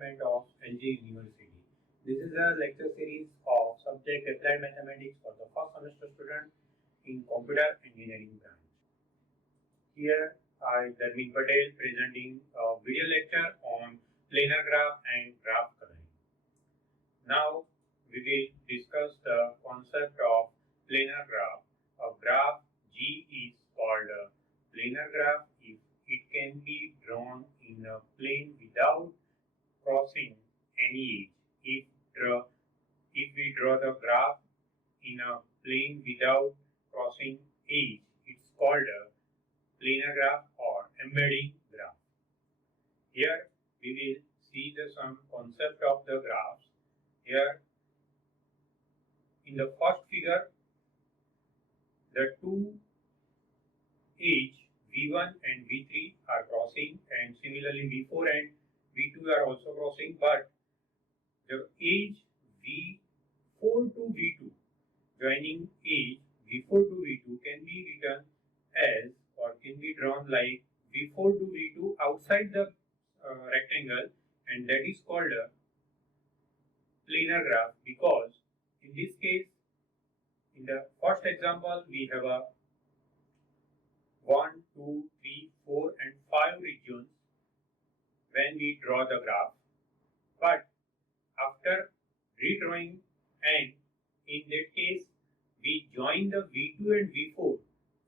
department of LG University. This is a lecture series of subject Applied Mathematics for the first semester student in Computer Engineering branch. Here I, Dharmin Patel, presenting a video lecture on planar graph and graph coloring. Now we will discuss the concept of planar graph. A graph G is called a planar graph if it can be drawn in a plane without crossing any edge. If we draw the graph in a plane without crossing edge, it's called a planar graph or embedding graph. Here we will see some concept of the graphs. Here in the first figure, the two edge V1 and V3 are crossing, and similarly V4 and V2 are also crossing, but the edge V4 to V2, joining edge V4 to V2 can be written as or can be drawn like V4 to V2 outside the rectangle, and that is called a planar graph, because in this case, in the first example, we have a 1, 2, 3, 4 and 5 regions when we draw the graph, but after redrawing, and in that case we join the V2 and V4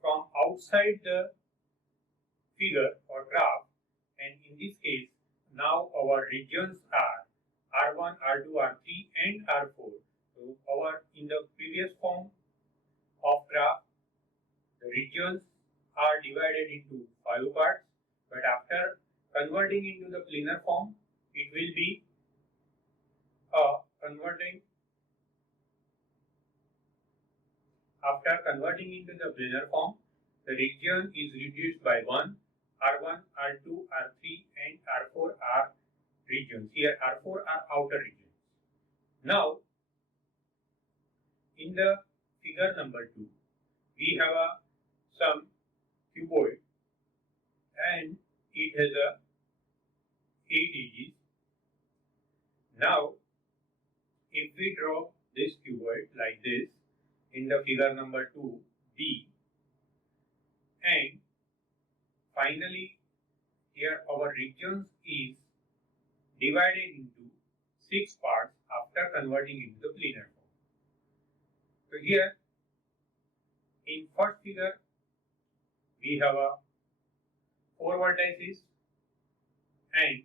from outside the figure or graph, and in this case now our regions are R1, R2, R3 and R4. So in the previous form of graph, the regions are divided into 5 parts, but after converting into the planar form, it will be after converting into the planar form, the region is reduced by 1. R1, R2, R3 and R4 are regions. Here R4 are outer regions. Now in the figure number 2, we have some cuboid and it has 8 edges. Now if we draw this cuboid like this in the figure number 2B, and finally here our regions is divided into 6 parts after converting into the planar form. So here in first figure we have 4 vertices, and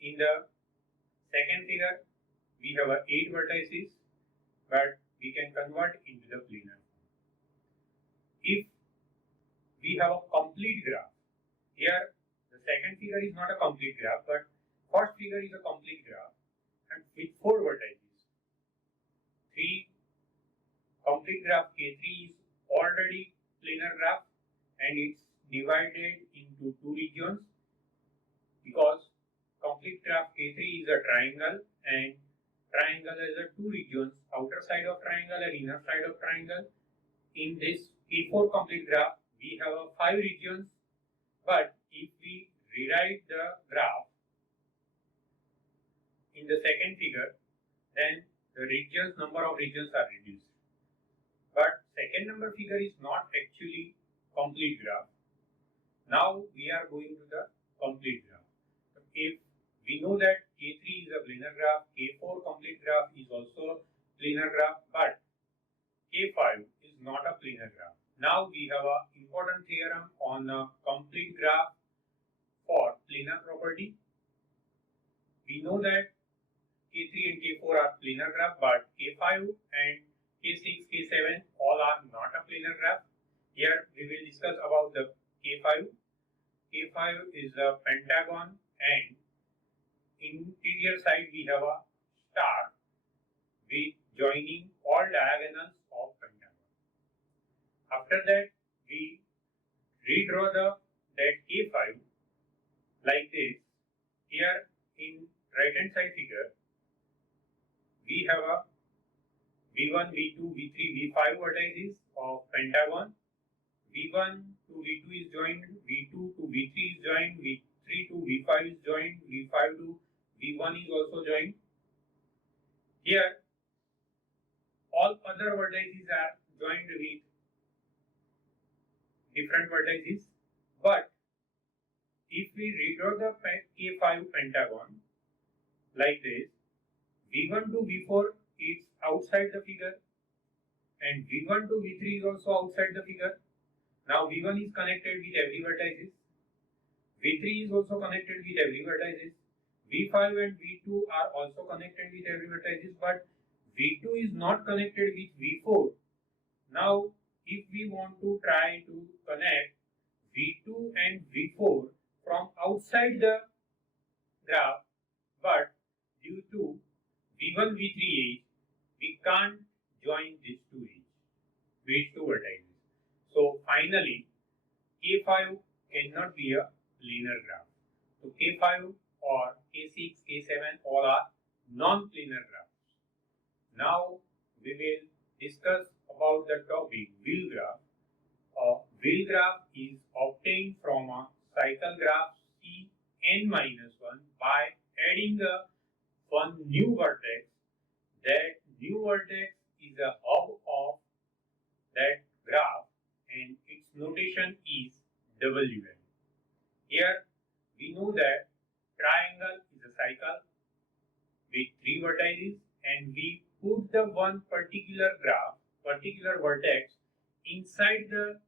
in the second figure we have 8 vertices, but we can convert into the planar form. If we have a complete graph, here the second figure is not a complete graph, but first figure is a complete graph and with 4 vertices. 3 complete graph K3 is already planar graph and it's divided into 2 regions, because complete graph K3 is a triangle and triangle has 2 regions, outer side of triangle and inner side of triangle. In this K4 complete graph we have 5 regions, but if we rewrite the graph in the second figure, then the number of regions are reduced. But second number figure is not actually complete graph. Now we are going to the complete graph. If we know that K3 is a planar graph, K4 complete graph is also planar graph, but K5 is not a planar graph. Now we have an important theorem on a complete graph for planar property. We know that K3 and K4 are planar graph, but K5 and K6, K7 all are not a planar graph. Here we will discuss about the K5. K5 is a pentagon, and interior side we have a star with joining all diagonals of pentagon. After that we redraw that K5 like this. Here in right hand side figure we have a V1, V2, V3, V5 vertices of pentagon. V1 to V2 is joined, V2 to V3 is joined, V3 to V5 is joined, V5 to V1 is also joined. Here all other vertices are joined with different vertices, but if we redraw the K5 pentagon like this, V1 to V4 is outside the figure and V1 to V3 is also outside the figure. Now V1 is connected with every vertices, V3 is also connected with every vertices, V5 and V2 are also connected with every vertices, but V2 is not connected with V4. Now if we want to try to connect V2 and V4 from outside the graph, but due to V1, V3 edge, we can't join these two vertices. So finally, K5 cannot be a linear graph. So K5 or K6, K7 all are non-planar graphs. Now we will discuss about the topic wheel graph. A wheel graph is obtained from a cycle graph Cn-1 by adding one new vertex. That new vertex is a hub of that graph and its notation is Wn. Here we know that triangle is a cycle with three vertices and we put the one particular vertex inside the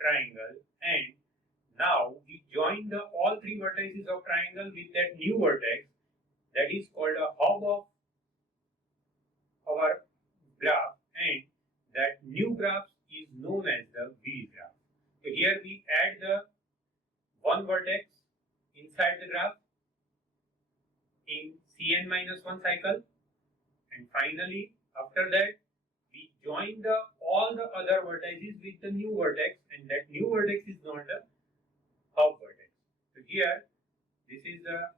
triangle, and now we join the all three vertices of triangle with that new vertex. That is called a hub of our graph, and that new graph is known as the wheel graph. So here we add the one vertex inside the graph in Cn-1 cycle, and finally after that we join all the other vertices with the new vertex, and that new vertex is not a hub vertex. So here this is the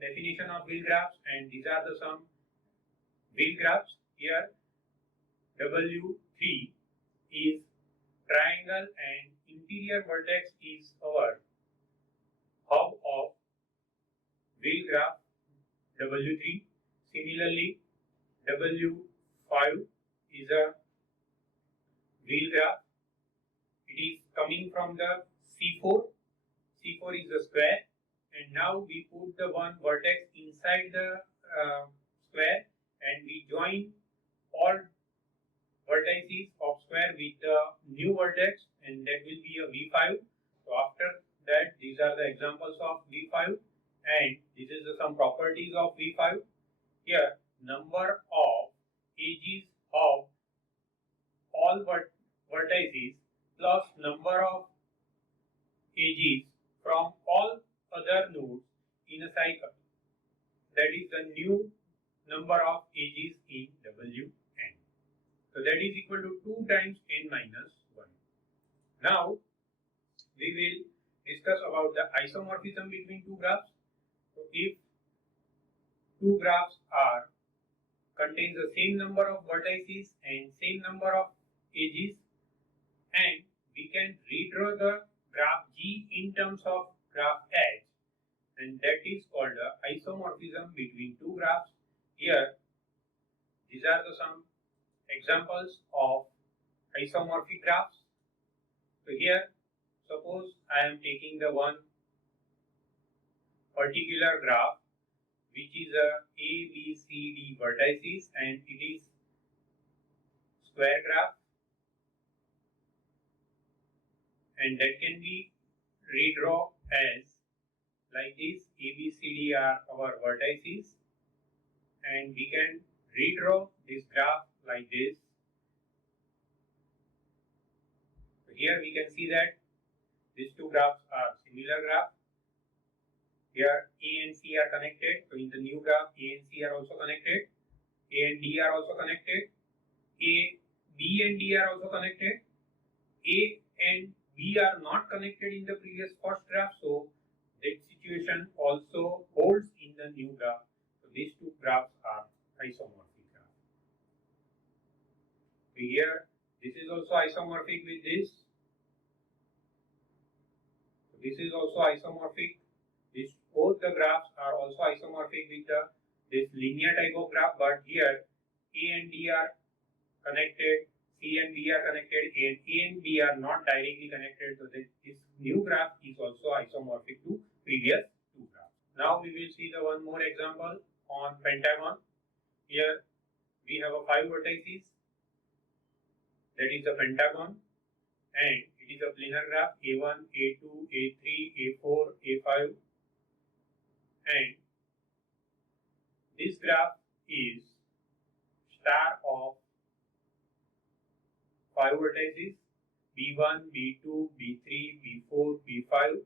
definition of wheel graphs, and these are the some wheel graphs. Here W3 is triangle and interior vertex is our hub of wheel graph W3. Similarly, W5 is a wheel graph. It is coming from the C4. C4 is the square, and now we put the one vertex inside the square, and we join all vertices of square with the new vertex, and that will be a V5. So after that, these are the examples of V5, and this is some properties of V5. Here, number of edges of all vertices plus number of edges from all other nodes in a cycle. That is the new number of edges in Wn. So that is equal to 2 times n minus 1. Now we will discuss about the isomorphism between two graphs. So if two graphs contains the same number of vertices and same number of edges, and we can redraw the graph G in terms of graph H, and that is called the isomorphism between two graphs. Here these are the some examples of isomorphic graphs. So here suppose I am taking the one particular graph which is a B, C, D vertices, and it is square graph, and that can be redraw as like this. A, B, C, D are our vertices, and we can redraw this graph like this. So here we can see that these two graphs are similar graph. Here A and C are connected. So in the new graph, A and C are also connected. A and D are also connected. B and D are also connected. A and B are not connected in the previous first graph, so that situation also holds in the new graph. So these two graphs are isomorphic graphs. So here this is also isomorphic with this. So this is also isomorphic. This both the graphs are also isomorphic with this linear type of graph, but here A and D are connected, C and B are connected, and A and B are not directly connected. So this new graph is also isomorphic to previous two graphs. Now we will see the one more example on pentagon. Here we have a 5 vertices, that is a pentagon, and it is a planar graph A1, A2, A3, A4, A5, and this graph is star of 5 vertices B1, B2, B3, B4, B5,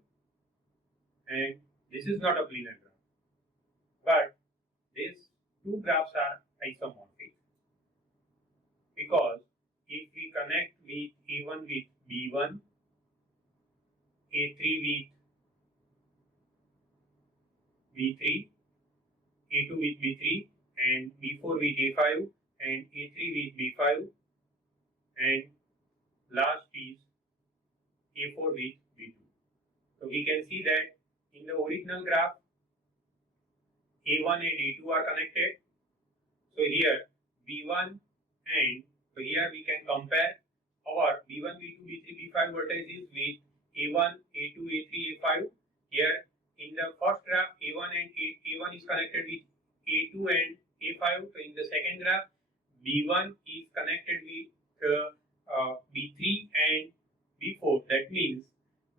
and this is not a planar graph, but these two graphs are isomorphic because if we connect with A1 with B1, A3 with B3, A2 with B3, and B4 with A5, and A3 with B5, and last is A4 with B2. So we can see that in the original graph, A1 and A2 are connected. So here B1 and so here we can compare our B1, B2, B3, B5 vertices with A1, A2, A3, A5. Here in the first graph, A1 and A1 is connected with A2 and A5. So in the second graph, B1 is connected with B3 and B4. That means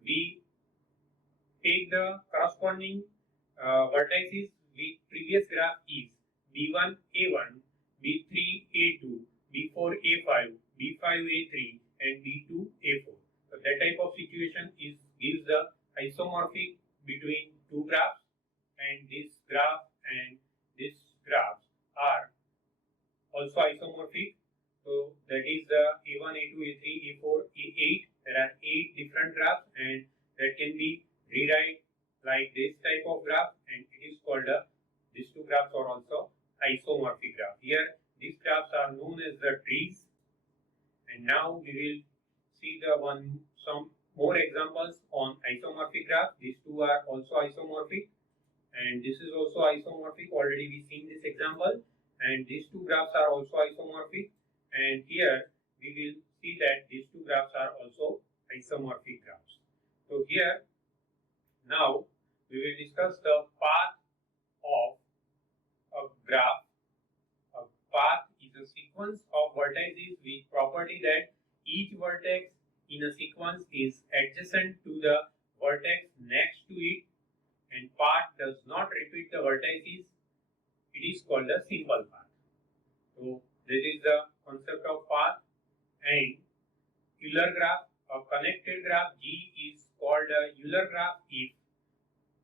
we take the corresponding vertices with previous graph is B1 A1, B3 A2, B4 A5, B5 A3, and B2 A4. So that type of situation gives the isomorphic between two graphs, and this graph and this graphs are also isomorphic. So that is the A1, A2, A3, A4, A8. There are 8 different graphs, and that can be rewrite like this type of graph, and it is called these two graphs are also isomorphic graph. Here these graphs are known as the trees, and now we will see some more examples on isomorphic graph. These two are also isomorphic, and this is also isomorphic. Already we seen this example, and these two graphs are also isomorphic, and here we will see that these two graphs are also isomorphic graphs. So here now we will discuss the path of a graph. A path is a sequence of vertices with property that each vertex in a sequence is adjacent to the vertex next to it, and path does not repeat the vertices. It is called a simple path. So that is the concept of path. And Euler graph, a connected graph G is called a Euler graph if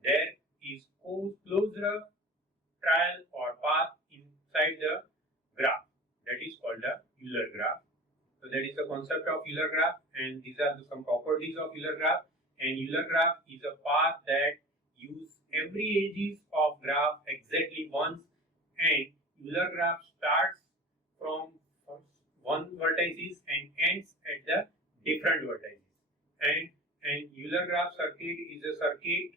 there is closed trial or path inside the graph. That is called a Euler graph. So that is the concept of Euler graph, and these are some properties of Euler graph. And Euler graph is a path that use every edges of graph exactly once, and Euler graph starts from one vertices and ends at the different vertices. And Euler graph circuit is a circuit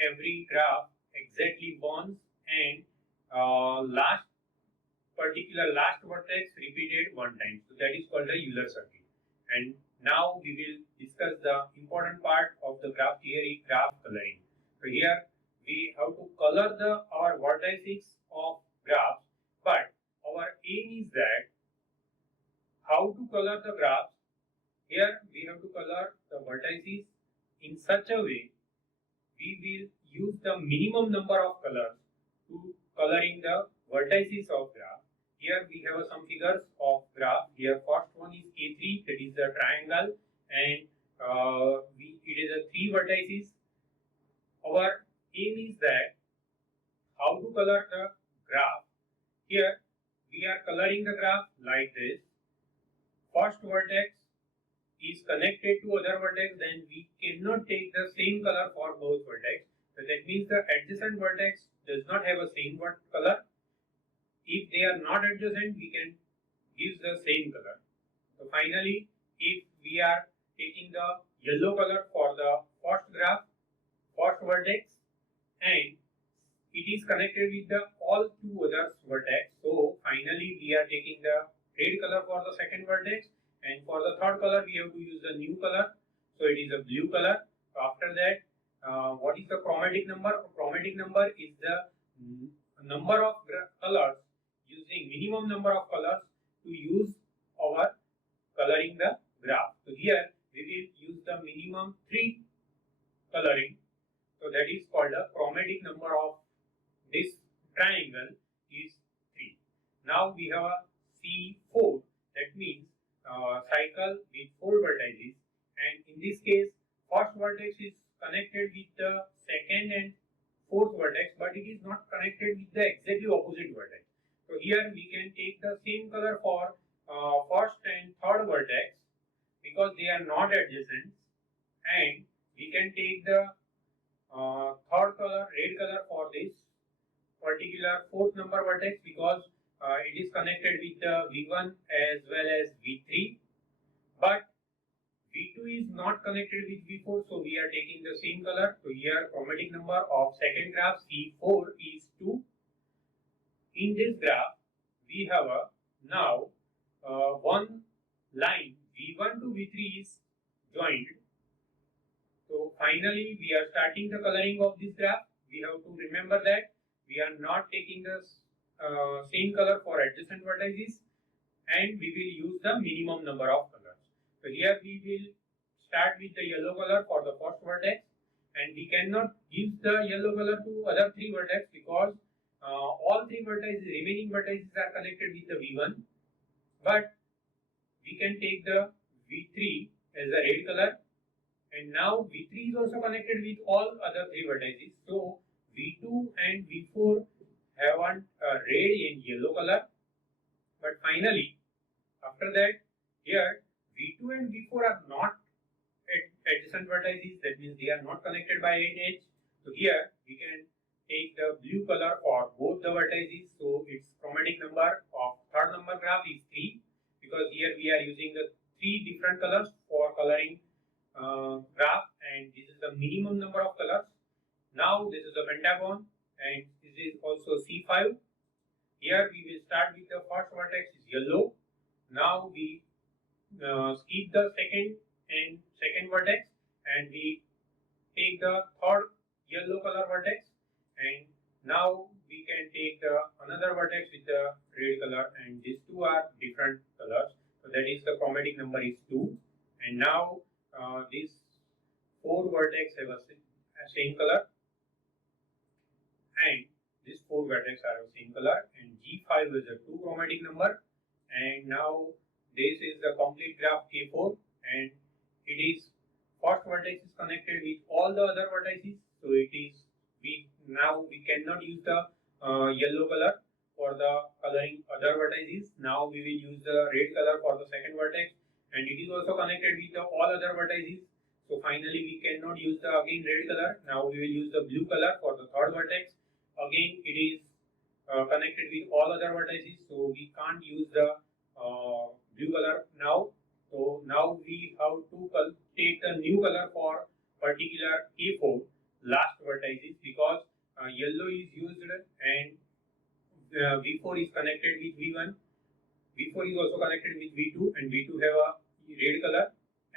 every graph exactly once, and last vertex repeated one time. So that is called the Euler circuit. And now we will discuss the important part of the graph theory, graph coloring. So here we have to color our vertices of graphs, but our aim is that how to color the graphs. Here we have to color the vertices in such a way we will use the minimum number of colors to coloring the vertices of graph. Here we have some figures of graph. Here first one is A3, that is the triangle, and it is a 3 vertices. Our aim is that how to color the graph. Here we are coloring the graph like this. First vertex is connected to other vertex, then we cannot take the same color for both vertex. So that means the adjacent vertex does not have a same color. If they are not adjacent, we can give the same color. So finally, if we are taking the yellow color for the first graph, first vertex, and it is connected with the all two other vertex. So finally we are taking the red color for the second vertex, and for the third color we have to use the new color. So it is a blue color. So after that, what is the chromatic number? Chromatic number is the number of colors, using minimum number of colors to use our coloring the graph. So here we will use the minimum 3 coloring. So that is called a chromatic number of this triangle is 3. Now we have a C4, that means cycle with 4 vertices, and in this case first vertex is connected with the second and fourth vertex, but it is not connected with the exactly opposite vertex. So here we can take the same color for first and third vertex because they are not adjacent, and we can take the third color, red color, for this particular fourth number vertex because it is connected with the V1 as well as V3, but V2 is not connected with V4, so we are taking the same color. So here chromatic number of second graph C4 is 2. In this graph we have a now one line V1 to V3 is joined. So finally we are starting the coloring of this graph. We have to remember that we are not taking the same color for adjacent vertices, and we will use the minimum number of colors. So here we will start with the yellow color for the first vertex, and we cannot give the yellow color to other 3 vertex because all 3 vertices, remaining vertices are connected with the V1, but we can take the V3 as a red color, and now V3 is also connected with all other 3 vertices. So V2 and V4 have one red and yellow color, but finally after that here V2 and V4 are not adjacent vertices, that means they are not connected by an edge. So here we can take the blue color for both the vertices. So its chromatic number of third number graph is 3 because here we are using the 3 different colors for coloring graph, and this is the minimum number of colors. Now this is a pentagon, and this is also C5. Here we will start with the first vertex is yellow. Now we skip the second vertex, and we take the third yellow color vertex, and now we can take the another vertex with the red color, and these two are different colors. So that is the chromatic number is 2, and now these 4 vertex have a same color, and these 4 vertex are of same color, and G5 is a 2 chromatic number, and now this is the complete graph K4, and it is first vertex is connected with all the other vertices. So it is we cannot use the yellow color for the coloring other vertices. Now we will use the red color for the second vertex, and it is also connected with the all other vertices. So finally we cannot use the again red color. Now we will use the blue color for the third vertex. Again it is connected with all other vertices, so we can't use the blue color now. So now we have to take the new color for particular K4 last vertices because yellow is used, and V4 is connected with V1. V4 is also connected with V2, and V2 have a red color,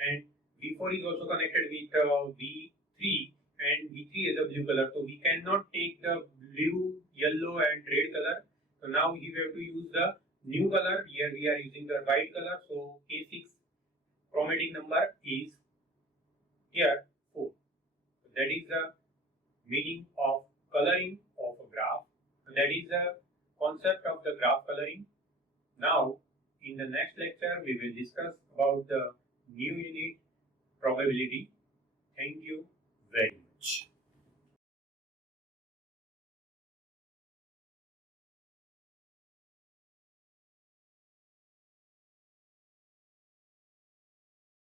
and V4 is also connected with V3, and V3 is a blue color. So we cannot take the blue, yellow and red color. So now we have to use the new color. Here we are using the white color. So K6 chromatic number is here 4. So that is the meaning of coloring of a graph. So that is the concept of the graph coloring. Now in the next lecture we will discuss about the new unit probability. Thank you very much.